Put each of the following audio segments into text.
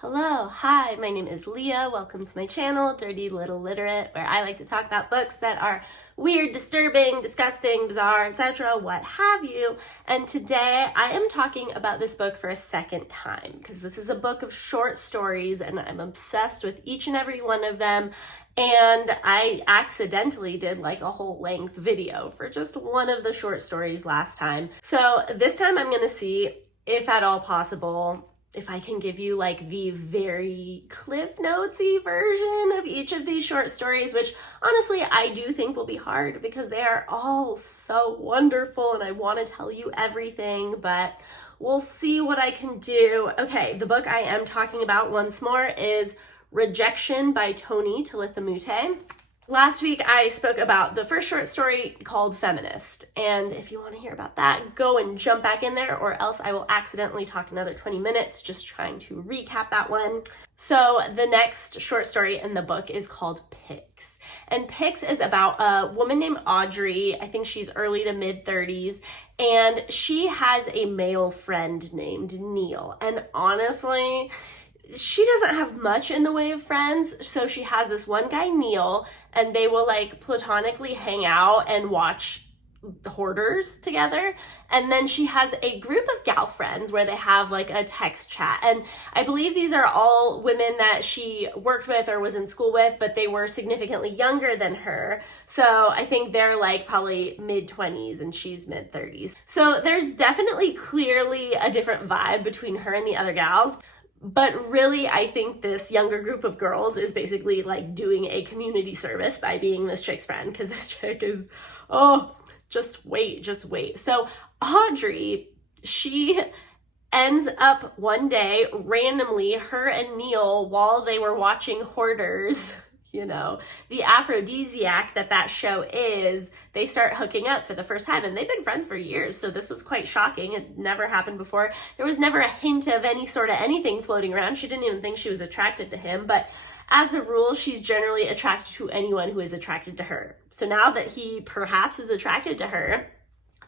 Hello, hi, my name is Leah. Welcome to my channel, Dirty Little Literate, where I like to talk about books that are weird, disturbing, disgusting, bizarre, etc., what have you. And today I am talking about this book for a second time because this is a book of short stories and I'm obsessed with each and every one of them. And I accidentally did like a whole length video for just one of the short stories last time. So this time I'm going to see, if at all possible, if I can give you like the very Cliff Notesy version of each of these short stories, which honestly I do think will be hard because they are all so wonderful and I want to tell you everything, but we'll see what I can do. Okay, the book I am talking about once more is Rejection by Tony Tulathimutte. Last week I spoke about the first short story called Feminist, and if you want to hear about that, go and jump back in there, or else I will accidentally talk another 20 minutes just trying to recap that one. So the next short story in the book is called Pics, and Pics is about a woman named Audrey. I think she's early to mid 30s, and she has a male friend named Neil, and honestly, she doesn't have much in the way of friends, so she has this one guy, Neil, and they will like platonically hang out and watch Hoarders together. And then she has a group of gal friends where they have like a text chat. And I believe these are all women that she worked with or was in school with, but they were significantly younger than her. So I think they're like probably mid-20s and she's mid-30s. So there's definitely clearly a different vibe between her and the other gals. But really, I think this younger group of girls is basically like doing a community service by being this chick's friend, because this chick is, oh, just wait. So Audrey, she ends up one day randomly, her and Neil, while they were watching Hoarders, you know, the aphrodisiac that show is, they start hooking up for the first time, and they've been friends for years, so this was quite shocking. It never happened before. There was never a hint of any sort of anything floating around. She didn't even think she was attracted to him, but as a rule, she's generally attracted to anyone who is attracted to her. So now that he perhaps is attracted to her,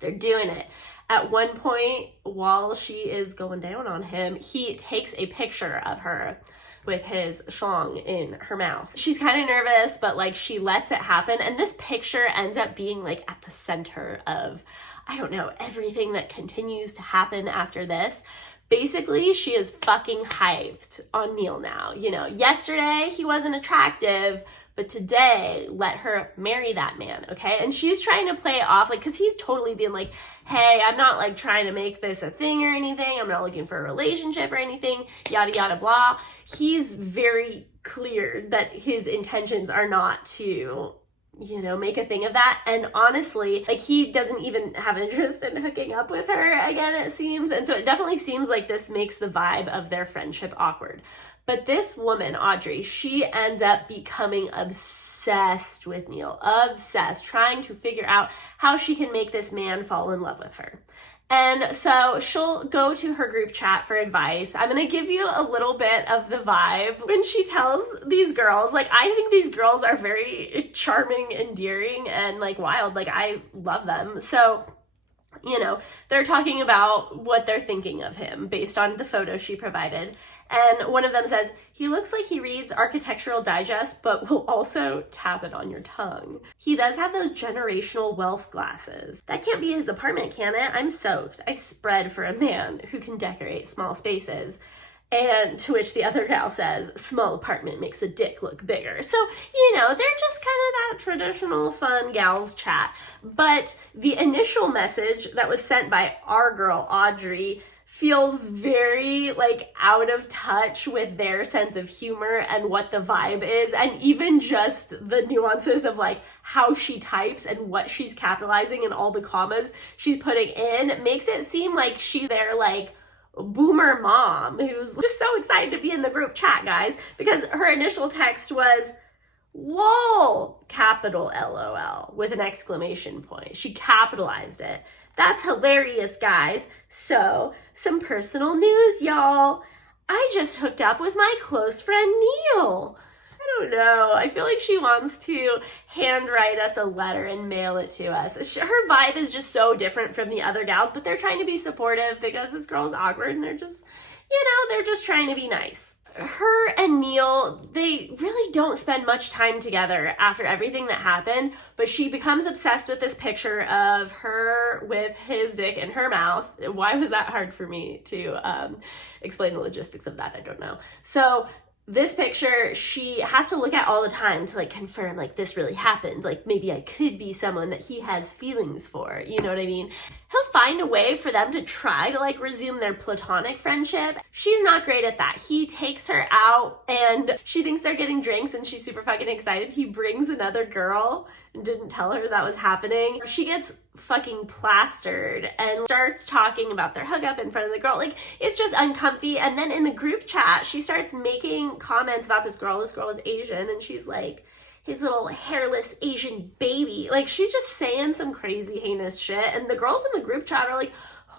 they're doing it. At one point, while she is going down on him, he takes a picture of her with his schlong in her mouth. She's kind of nervous, but like she lets it happen. And this picture ends up being like at the center of, I don't know, everything that continues to happen after this. Basically, she is fucking hyped on Neil now. You know, yesterday he wasn't attractive, but today, let her marry that man, okay? And she's trying to play it off, like, because he's totally being like, hey, I'm not, like, trying to make this a thing or anything. I'm not looking for a relationship or anything, yada, yada, blah. He's very clear that his intentions are not to, you know, make a thing of that. And honestly, like, he doesn't even have interest in hooking up with her again, it seems. And so it definitely seems like this makes the vibe of their friendship awkward. But this woman, Audrey, she ends up becoming obsessed with Neil, obsessed, trying to figure out how she can make this man fall in love with her. And so she'll go to her group chat for advice. I'm going to give you a little bit of the vibe when she tells these girls, like, I think these girls are very charming, endearing, and like wild. Like, I love them. So, you know, they're talking about what they're thinking of him based on the photo she provided. And one of them says, he looks like he reads Architectural Digest, but will also tap it on your tongue. He does have those generational wealth glasses. That can't be his apartment, can it? I'm soaked. I spread for a man who can decorate small spaces. And to which the other gal says, small apartment makes the dick look bigger. So, you know, they're just kind of that traditional fun gals chat. But the initial message that was sent by our girl, Audrey, feels very like out of touch with their sense of humor and what the vibe is, and even just the nuances of like how she types and what she's capitalizing and all the commas she's putting in makes it seem like she's their like boomer mom who's just so excited to be in the group chat, guys, because her initial text was lol, capital LOL with an exclamation point. She capitalized it. That's hilarious, guys. So, some personal news, y'all. I just hooked up with my close friend, Neil. I don't know. I feel like she wants to handwrite us a letter and mail it to us. Her vibe is just so different from the other gals, but they're trying to be supportive because this girl's awkward and they're just, you know, they're just trying to be nice. her and Neil, they really don't spend much time together after everything that happened, but she becomes obsessed with this picture of her with his dick in her mouth. Why was that hard for me to explain the logistics of that? I don't know. So this picture she has to look at all the time to like confirm like this really happened, like maybe I could be someone that he has feelings for, you know what I mean? He'll find a way for them to try to like resume their platonic friendship. She's not great at that. He takes her out and she thinks they're getting drinks and she's super fucking excited. He brings another girl and didn't tell her that was happening. She gets fucking plastered and starts talking about their hookup in front of the girl. Like, it's just uncomfy. And then in the group chat, she starts making comments about this girl. This girl is Asian and she's like, his little hairless Asian baby. Like, she's just saying some crazy heinous shit. And the girls in the group chat are like,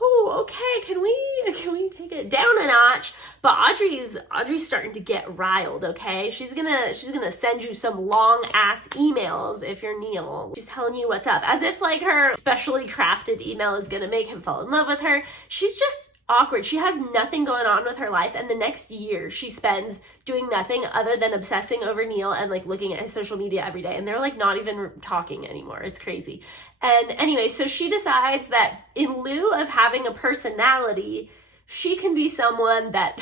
oh, okay, can we take it down a notch? But Audrey's starting to get riled, okay? She's gonna send you some long ass emails if you're Neil. She's telling you what's up, as if like her specially crafted email is gonna make him fall in love with her. She's just awkward. She has nothing going on with her life, and the next year she spends doing nothing other than obsessing over Neil and like looking at his social media every day, and they're like not even talking anymore. It's crazy. And anyway, so she decides that in lieu of having a personality, she can be someone that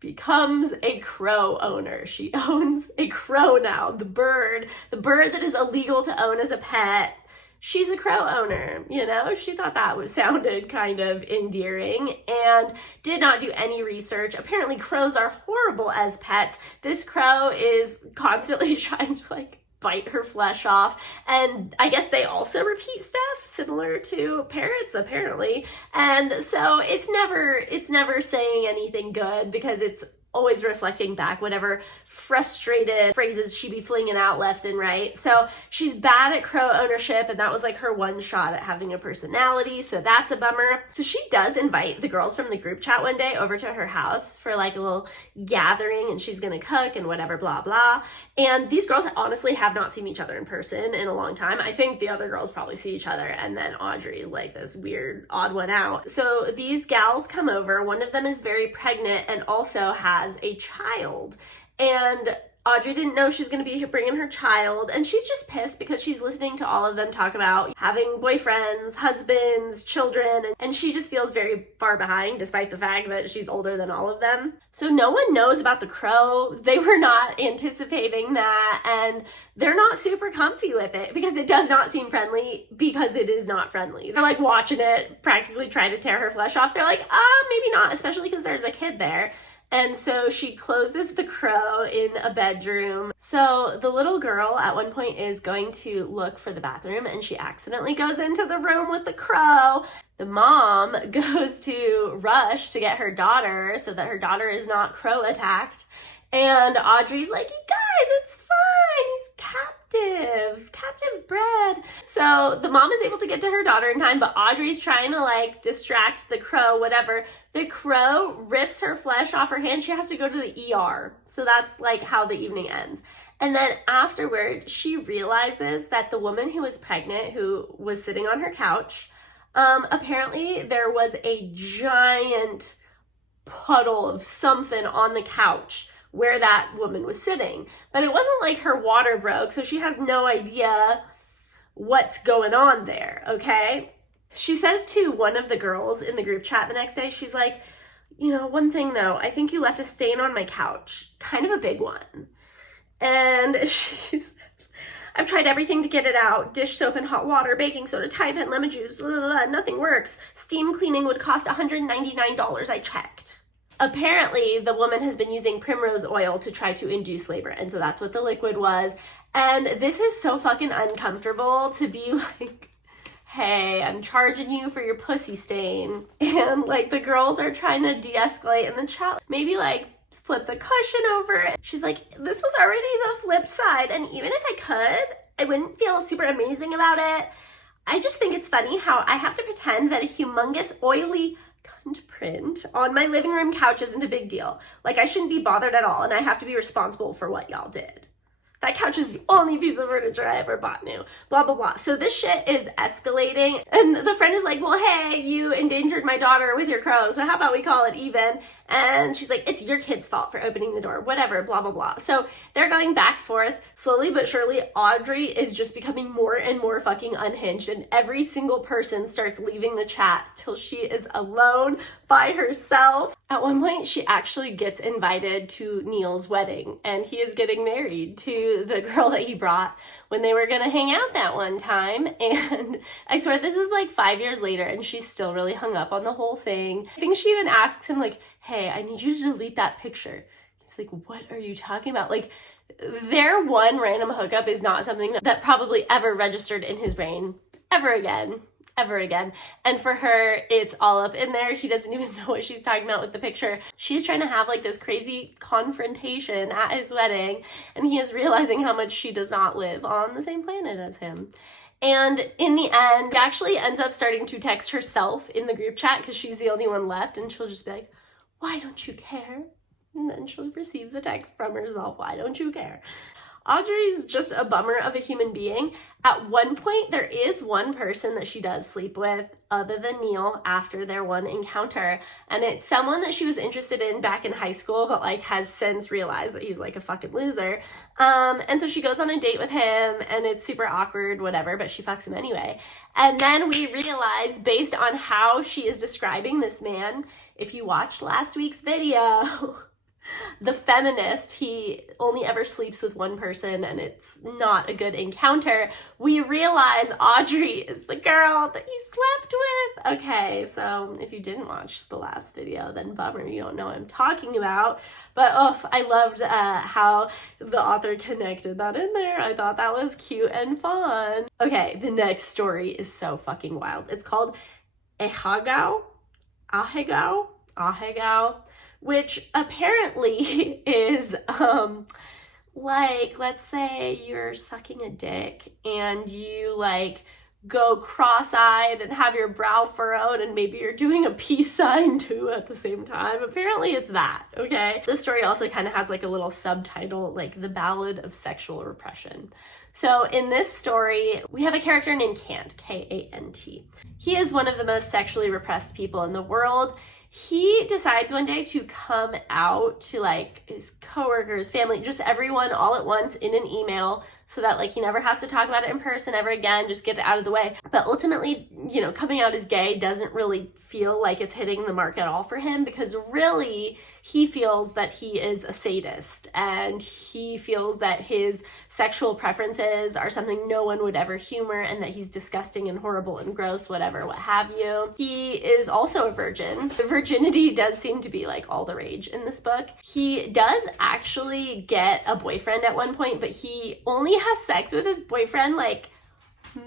becomes a crow owner. She owns a crow now, the bird that is illegal to own as a pet. She's a crow owner, you know? She thought that sounded kind of endearing and did not do any research. Apparently crows are horrible as pets. This crow is constantly trying to like bite her flesh off, and I guess they also repeat stuff similar to parrots apparently, and so it's never saying anything good because it's always reflecting back whatever frustrated phrases she be flinging out left and right. So she's bad at crow ownership, and that was like her one shot at having a personality, so that's a bummer. So she does invite the girls from the group chat one day over to her house for like a little gathering, and she's gonna cook and whatever, blah blah. And these girls honestly have not seen each other in person in a long time. I think the other girls probably see each other, and then Audrey is like this weird odd one out. So these gals come over. One of them is very pregnant and also has a child, and Audrey didn't know she was going to be bringing her child, and she's just pissed because she's listening to all of them talk about having boyfriends, husbands, children, and she just feels very far behind despite the fact that she's older than all of them. So no one knows about the crow. They were not anticipating that, and they're not super comfy with it because it does not seem friendly, because it is not friendly. They're like watching it practically try to tear her flesh off. They're like, maybe not, especially because there's a kid there. And so she closes the crow in a bedroom. So the little girl at one point is going to look for the bathroom, and she accidentally goes into the room with the crow. The mom goes to rush to get her daughter so that her daughter is not crow attacked. And Audrey's like, you guys, it's fine. He's captive bred. So the mom is able to get to her daughter in time, but Audrey's trying to like distract the crow, whatever. The crow rips her flesh off her hand. She has to go to the ER. So that's like how the evening ends. And then afterward, she realizes that the woman who was pregnant, who was sitting on her couch, apparently there was a giant puddle of something on the couch where that woman was sitting. But it wasn't like her water broke, so she has no idea what's going on there, okay? She says to one of the girls in the group chat the next day, she's like, you know, one thing though, I think you left a stain on my couch, kind of a big one. And she says, I've tried everything to get it out. Dish soap and hot water, baking soda, Tide pen, lemon juice, blah, blah, blah, nothing works. Steam cleaning would cost $199, I checked. Apparently, the woman has been using primrose oil to try to induce labor, and so that's what the liquid was. And this is so fucking uncomfortable to be like, hey, I'm charging you for your pussy stain. And like the girls are trying to de-escalate in the chat, maybe like flip the cushion over it. She's like, this was already the flip side, and even if I could, I wouldn't feel super amazing about it. I just think it's funny how I have to pretend that a humongous oily print on my living room couch isn't a big deal. Like, I shouldn't be bothered at all, and I have to be responsible for what y'all did. That couch is the only piece of furniture I ever bought new. Blah, blah, blah. So this shit is escalating. And the friend is like, well, hey, you endangered my daughter with your crow, so how about we call it even? And she's like, it's your kid's fault for opening the door, whatever, blah, blah, blah. So they're going back and forth. Slowly but surely, Audrey is just becoming more and more fucking unhinged. And every single person starts leaving the chat till she is alone by herself. At one point, she actually gets invited to Neil's wedding. And he is getting married to the girl that he brought when they were gonna hang out that one time. And I swear this is like 5 years later and she's still really hung up on the whole thing. I think she even asks him like, hey, I need you to delete that picture. He's like, what are you talking about? Like, their one random hookup is not something that probably ever registered in his brain ever again. And for her, it's all up in there. He doesn't even know what she's talking about with the picture. She's trying to have like this crazy confrontation at his wedding, and he is realizing how much she does not live on the same planet as him. And in the end, she actually ends up starting to text herself in the group chat because she's the only one left, and she'll just be like, why don't you care? And then she'll receive the text from herself, why don't you care? Audrey's just a bummer of a human being. At one point, there is one person that she does sleep with other than Neil after their one encounter. And it's someone that she was interested in back in high school, but like has since realized that he's like a fucking loser. And so she goes on a date with him and it's super awkward, whatever, but she fucks him anyway. And then we realize, based on how she is describing this man, if you watched last week's video, the feminist, he only ever sleeps with one person and it's not a good encounter. We realize Audrey is the girl that he slept with. Okay, so if you didn't watch the last video, then bummer, you don't know what I'm talking about. But I loved how the author connected that in there. I thought that was cute and fun. Okay, the next story is so fucking wild. It's called Ahegao, which apparently is like, let's say you're sucking a dick and you like go cross-eyed and have your brow furrowed and maybe you're doing a peace sign too at the same time. Apparently it's that, okay? This story also kind of has like a little subtitle, like The Ballad of Sexual Repression. So in this story, we have a character named Kant, K-A-N-T. He is one of the most sexually repressed people in the world. He decides one day to come out to like his coworkers, family, just everyone all at once in an email so that like he never has to talk about it in person ever again, just get it out of the way. But ultimately, you know, coming out as gay doesn't really feel like it's hitting the mark at all for him, because really he feels that he is a sadist and he feels that his sexual preferences are something no one would ever humor and that he's disgusting and horrible and gross, whatever, what have you. He is also a virgin. Virginity does seem to be like all the rage in this book. He does actually get a boyfriend at one point, but he only has sex with his boyfriend like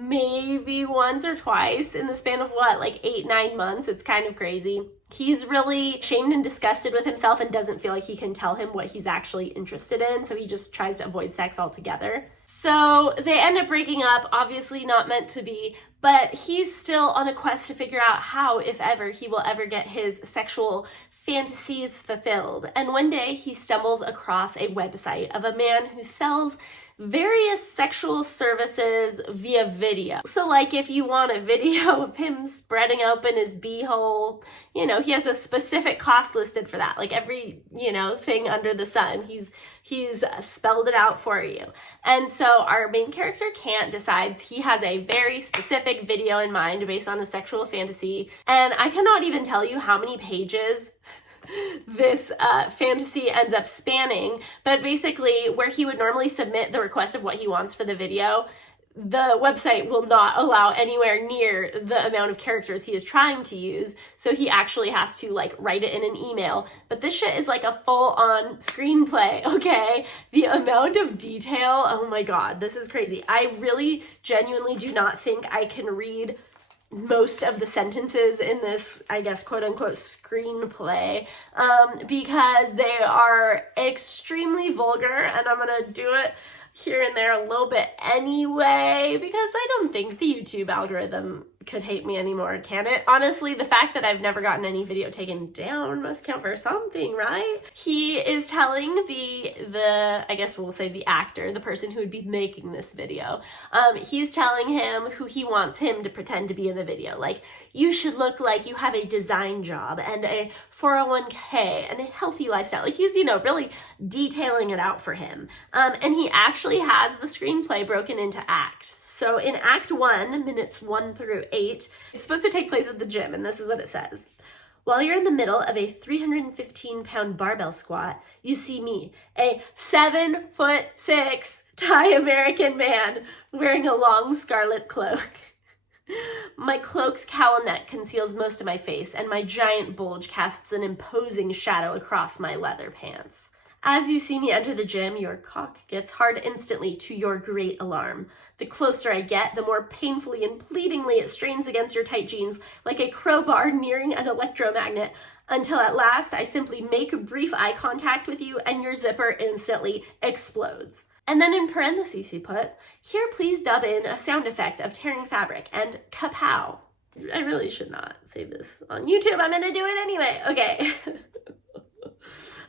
maybe once or twice in the span of what, like 8-9 months. It's kind of crazy. He's really shamed and disgusted with himself and doesn't feel like he can tell him what he's actually interested in, so he just tries to avoid sex altogether. So they end up breaking up, obviously not meant to be, but he's still on a quest to figure out how, if ever, he will ever get his sexual fantasies fulfilled. And one day he stumbles across a website of a man who sells various sexual services via video. So like if you want a video of him spreading open his beehole, you know, he has a specific cost listed for that. Like every, you know, thing under the sun, he's spelled it out for you. And so our main character, Kant, decides he has a very specific video in mind based on a sexual fantasy. And I cannot even tell you how many pages this fantasy ends up spanning, but basically where he would normally submit the request of what he wants for the video, the website will not allow anywhere near the amount of characters he is trying to use, so he actually has to like write it in an email. But this shit is like a full-on screenplay, okay? The amount of detail, oh my god, this is crazy. I really genuinely do not think I can read most of the sentences in this, I guess, quote unquote screenplay, because they are extremely vulgar, and I'm gonna do it here and there a little bit anyway, because I don't think the YouTube algorithm could hate me anymore, can it? Honestly, the fact that I've never gotten any video taken down must count for something, right? He is telling I guess we'll say the actor, the person who would be making this video, he's telling him who he wants him to pretend to be in the video. Like, you should look like you have a design job and a 401k and a healthy lifestyle. Like, he's, you know, really detailing it out for him. And he actually has the screenplay broken into acts. So in Act 1, minutes 1 through 8, it's supposed to take place at the gym, and this is what it says. While you're in the middle of a 315-pound barbell squat, you see me, a 7'6" Thai American man wearing a long scarlet cloak. My cloak's cowl neck conceals most of my face, and my giant bulge casts an imposing shadow across my leather pants. As you see me enter the gym, your cock gets hard instantly, to your great alarm. The closer I get, the more painfully and pleadingly it strains against your tight jeans, like a crowbar nearing an electromagnet, until at last I simply make brief eye contact with you and your zipper instantly explodes. And then in parentheses he put, here please dub in a sound effect of tearing fabric and kapow. I really should not say this on YouTube. I'm gonna do it anyway. Okay.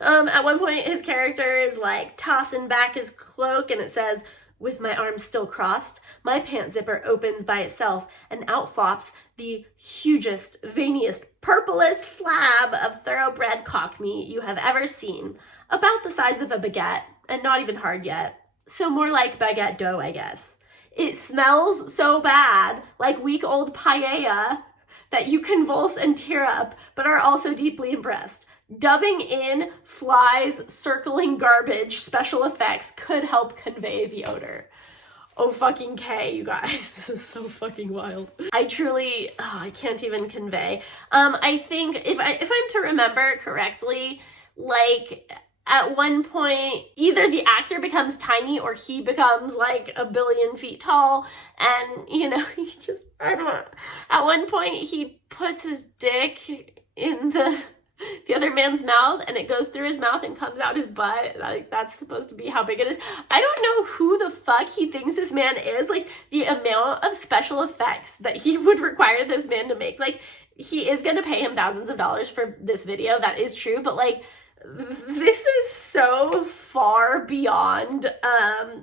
At one point, his character is like tossing back his cloak, and it says, with my arms still crossed, my pant zipper opens by itself, and out flops the hugest, veiniest, purplest slab of thoroughbred cock meat you have ever seen. About the size of a baguette, and not even hard yet. So more like baguette dough, I guess. It smells so bad, like week-old paella, that you convulse and tear up, but are also deeply impressed. Dubbing in flies circling garbage special effects could help convey the odor. Oh fucking K, you guys. This is so fucking wild. I truly, I can't even convey. I think if I'm to remember correctly, like at one point, either the actor becomes tiny or he becomes like 1 billion feet tall, and you know, he just, I don't know. At one point, he puts his dick in the other man's mouth, and it goes through his mouth and comes out his butt. Like, that's supposed to be how big it is. I don't know who the fuck he thinks this man is. Like, the amount of special effects that he would require this man to make. Like, he is gonna pay him thousands of dollars for this video, that is true, but like, this is so far beyond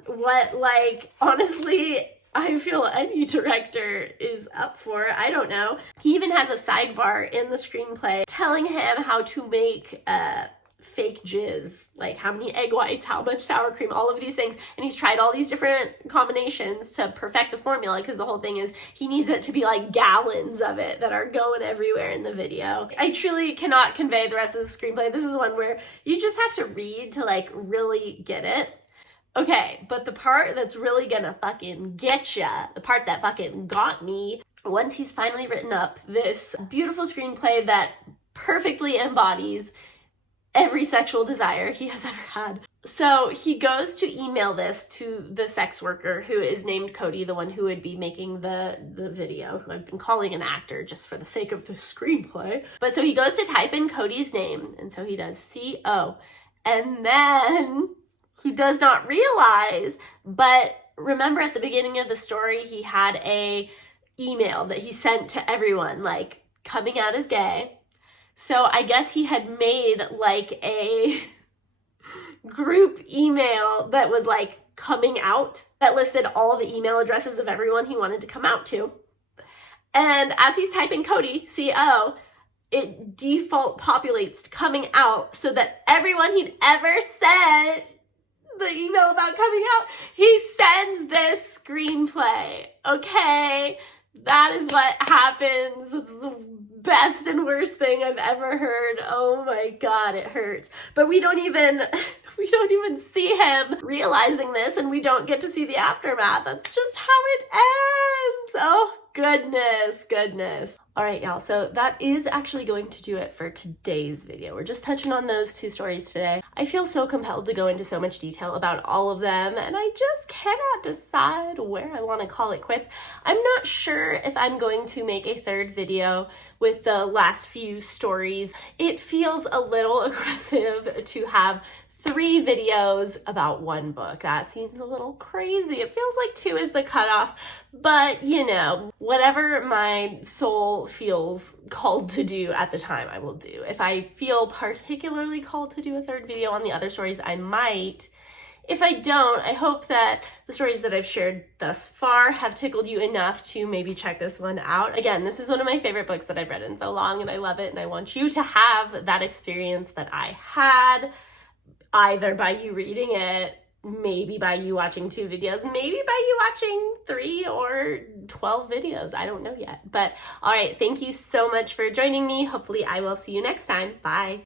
what, like, honestly, I feel any director is up for. I don't know. He even has a sidebar in the screenplay telling him how to make fake jizz, like how many egg whites, how much sour cream, all of these things. And he's tried all these different combinations to perfect the formula, because the whole thing is he needs it to be like gallons of it that are going everywhere in the video. I truly cannot convey the rest of the screenplay. This is one where you just have to read to like really get it. Okay, but the part that's really gonna fucking get ya, the part that fucking got me, once he's finally written up this beautiful screenplay that perfectly embodies every sexual desire he has ever had. So he goes to email this to the sex worker who is named Cody, the one who would be making the video, who I've been calling an actor just for the sake of the screenplay. But so he goes to type in Cody's name, and so he does C-O, and then he does not realize, but remember at the beginning of the story, he had a email that he sent to everyone, like, coming out as gay. So I guess he had made, like, a group email that was, like, coming out, that listed all the email addresses of everyone he wanted to come out to. And as he's typing Cody, C-O, it default populates to coming out, so that everyone he'd ever sent the email about coming out, he sends this screenplay, okay? That is what happens. It's the best and worst thing I've ever heard. Oh my God, it hurts. But we don't even see him realizing this, and we don't get to see the aftermath. That's just how it ends. Oh, goodness. All right, y'all, so that is actually going to do it for today's video. We're just touching on those two stories today. I feel so compelled to go into so much detail about all of them, and I just cannot decide where I want to call it quits. I'm not sure if I'm going to make a third video with the last few stories. It feels a little aggressive to have 3 videos about 1 book. That seems a little crazy. It feels like 2 is the cutoff, but you know, whatever my soul feels called to do at the time, I will do. If I feel particularly called to do a 3rd video on the other stories, I might. If I don't, I hope that the stories that I've shared thus far have tickled you enough to maybe check this one out. Again, this is one of my favorite books that I've read in so long, and I love it, and I want you to have that experience that I had, either by you reading it, maybe by you watching 2 videos, maybe by you watching 3 or 12 videos. I don't know yet. But all right, thank you so much for joining me. Hopefully I will see you next time. Bye.